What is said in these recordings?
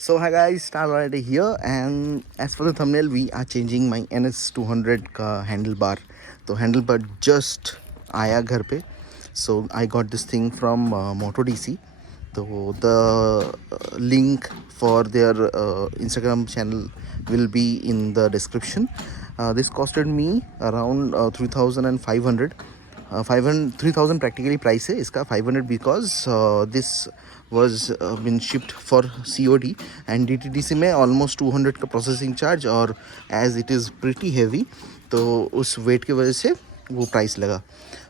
So hi guys, Starlord here, and as for the thumbnail, we are changing my NS200 का handlebar. तो handlebar just आया घर पे. So I got this thing from Moto DC. So the link for their Instagram channel will be in the description. This costed me around 3,500. 500 3,000 practically price है इसका 500 because this was been shipped for COD and DTDC में almost 200 का processing charge और as it is pretty heavy तो उस weight की वजह से वो प्राइस लगा.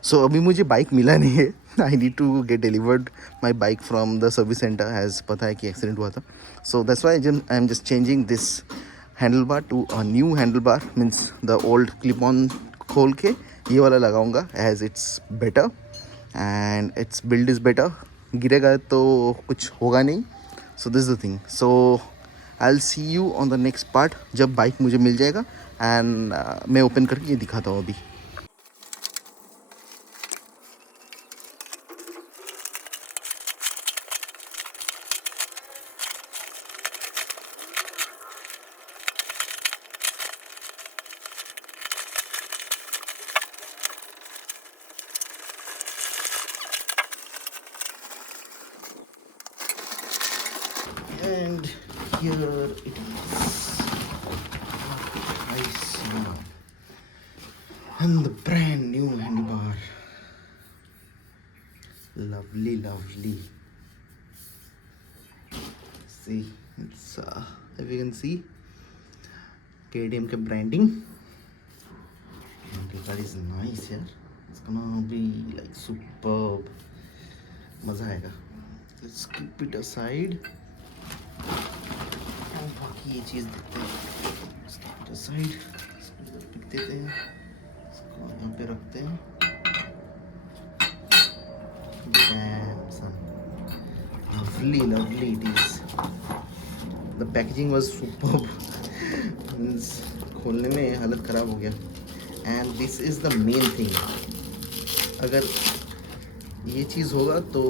सो अभी मुझे बाइक मिला नहीं है. I need to get delivered my bike from the service centre. As पता है कि एक्सीडेंट हुआ था. So that's why I am just changing this handle bar to a new handle bar. Means the old clip on खोल के ये वाला लगाऊंगा as it's better and it's build is better. गिरेगा तो कुछ होगा नहीं. So this the thing. So I will see you on the next part जब बाइक मुझे मिल जाएगा एंड मैं ओपन करके ये दिखाता हूँ अभी. And here it is. Nice now. And the brand new handlebar. Lovely, lovely. See, it's if you can see, KTM के branding. Handlebar is nice here. It's gonna be like superb. मजा आएगा. Let's keep it aside. और बाकी ये चीज़ देखते हैं. Side pick देते हैं. इसको यहाँ पे रखते हैं. Damn son, lovely, lovely it is. The packaging was superb. Means खोलने में हालत ख़राब हो गया. And this is the main thing. अगर ये चीज़ होगा तो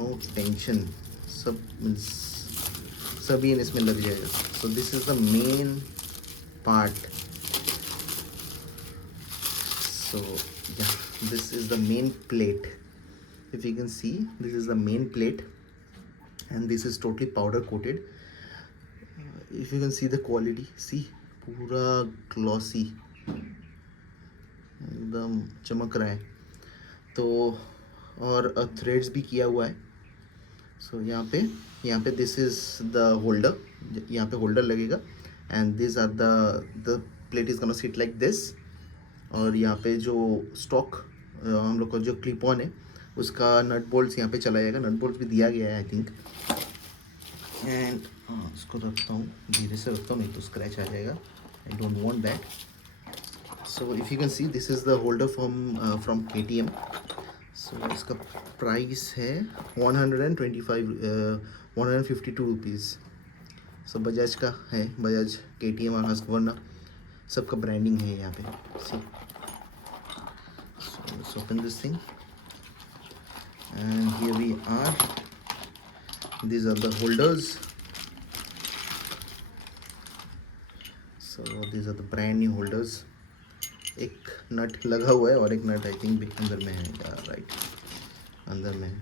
no tension. सभी इसमें लग जाएगा. So this is the main part. So yeah, this is the main plate. If you can see, this is the main plate and this is totally powder coated. If you can see the quality, see, पूरा glossy, एकदम चमक रहा है. तो और threads भी किया हुआ है. सो यहाँ पे दिस इज़ द होल्डर. यहाँ पे होल्डर लगेगा and this are the plate is gonna sit like this. और यहाँ पे जो स्टॉक हम लोग का जो क्लिप ऑन है उसका नट बोल्ट्स यहाँ पे चला जाएगा. नट बोल्ट्स भी दिया गया है आई थिंक. एंड इसको रखता हूँ, धीरे से रखता हूँ नहीं तो स्क्रैच आ जाएगा. I don't want that. So if you can see this is the holder from KTM. So इसका प्राइस है 152 रुपीज़. सो बजाज का है, बजाज KTM और हस्कवर्ना सबका ब्रांडिंग है यहाँ पे. See, so let's open this thing and here we are. These are the holders. So these are the brand new holders. एक नट लगा हुआ है और एक नट आई थिंक भी अंदर में है. राइट, अंदर में है.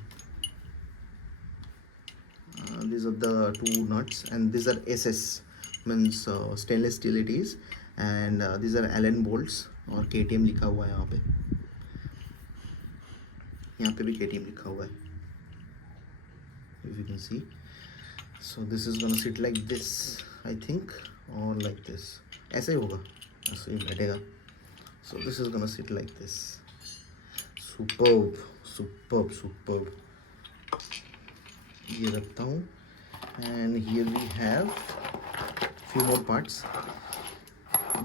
These are the two nuts and these are SS, means stainless steel it is. And these are Allen bolts और KTM लिखा हुआ है यहाँ पे. यहाँ पे भी KTM लिखा हुआ है, if you can see. So this is gonna sit like this I think, or like this. ऐसे ही होगा, ऐसे ही बैठेगा. So this is gonna sit like this. Superb, superb, superb. ये रखता हूँ. And here we have few more parts.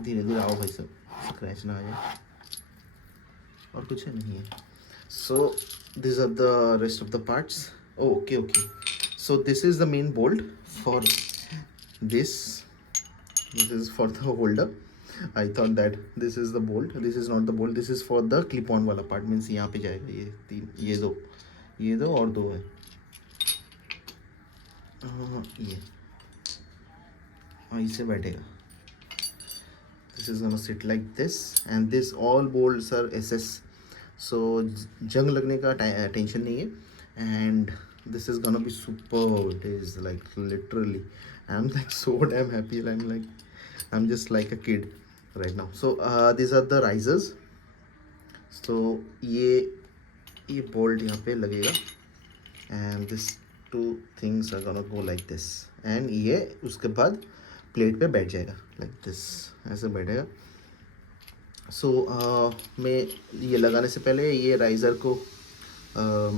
धीरे धीरे आओ भाई सब, स्क्रैच ना आ जाए. और कुछ है नहीं है. So these are the rest of the parts. Oh, okay. So this is the main bolt for this. This is for the holder. I thought that this is the bolt. This is not the bolt. This is for the clip-on वाला part. Means यहाँ पे जाएगा ये तीन, ये दो और दो है. ये ऐसे बैठेगा. This is gonna sit like this, and this all bolts are SS, so जंग लगने का टेंशन नहीं है. And this is gonna be superb. It is like literally, I'm like so damn happy. I'm just like a kid right now. So these are the risers. So ये bolt यहाँ पे लगेगा, and this two things are gonna go like this, and ये उसके बाद plate पे बैठ जाएगा like this, ऐसे बैठेगा. सो मैं ये लगाने से पहले ये राइज़र को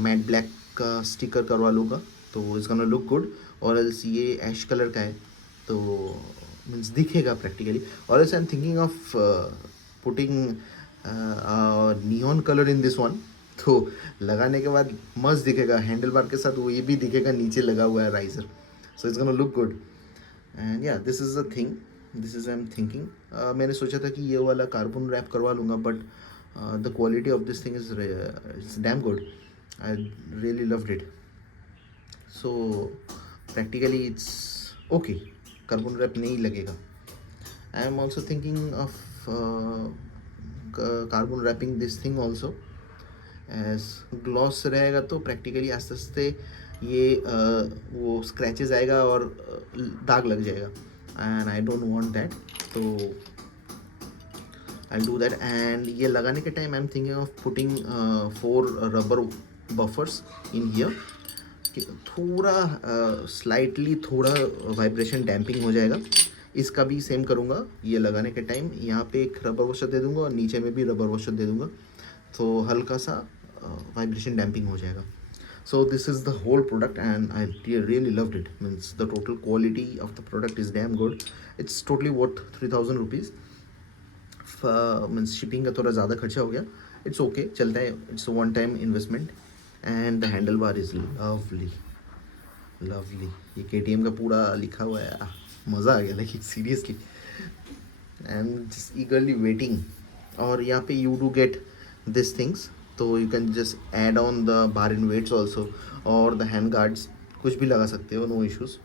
मैट ब्लैक का स्टिकर करवा लूँगा, तो इट्स गोना लुक गुड. और एल्स ये ऐश कलर का है, तो मीन्स दिखेगा प्रैक्टिकली. और else I am thinking of putting neon colour in this one, तो लगाने के बाद मस्त दिखेगा हैंडल बार के साथ. वो ये भी दिखेगा नीचे लगा हुआ है riser, so it's gonna look good. And yeah this is the thing, this is I am thinking. मैंने सोचा था कि ये वाला कार्बन रैप करवा लूँगा, but the quality of this thing is damn good. I really loved it. So practically it's okay, carbon wrap नहीं लगेगा. I am also thinking of carbon wrapping this thing also. As gloss रहेगा तो practically आस्ते आस्ते ये वो scratches आएगा और दाग लग जाएगा, and I don't want that. तो आई डू दैट. एंड ये लगाने के time I am thinking of putting 4 rubber buffers in here, थोड़ा स्लाइटली थोड़ा वाइब्रेशन डैम्पिंग हो जाएगा. इसका भी सेम करूँगा. ये लगाने के टाइम यहाँ पे एक रबर वॉशर दे दूँगा और नीचे में भी रबर वॉशर दे दूँगा, तो हल्का सा वाइब्रेशन डैम्पिंग हो जाएगा. So this is the whole product, and I really loved it. Means the total quality of the product is damn good. It's totally worth 3,000 rupees. Means shipping का थोड़ा ज़्यादा खर्चा हो गया. It's okay, चलता है. It's a one time investment. And the handlebar is lovely, lovely. ये KTM का पूरा लिखा हुआ है. मज़ा आ गया, like seriously. I'm just eagerly waiting. और यहाँ पे you do get these things, तो you can just add on the bar end weights also, और द हैंड गार्ड्स कुछ भी लगा सकते हो, नो इश्यूज़.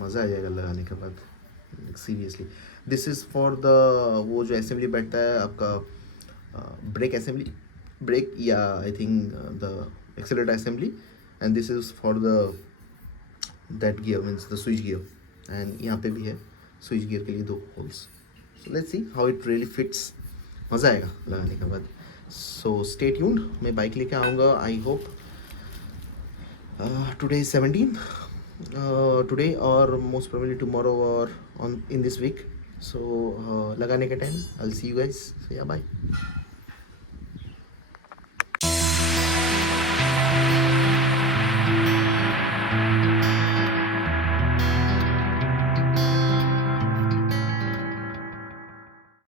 मज़ा आ जाएगा लगाने के बाद, seriously. This is for the वो जो असेंबली बैठता है आपका ब्रेक असेंबली, ब्रेक या I think the accelerator assembly. And this is for the that gear, means the switch gear. And यहाँ पे भी है स्विच गियर के लिए 2 holes. So let's see how it really fits. मज़ा आएगा लगाने के बाद. सो स्टे ट्यून्ड, मैं बाइक लेके आऊँगा. I hope today is 17 today, और मोस्ट प्रोबेबली टुमारो और ऑन इन दिस वीक. सो लगाने के time I will see you guys. So yeah bye.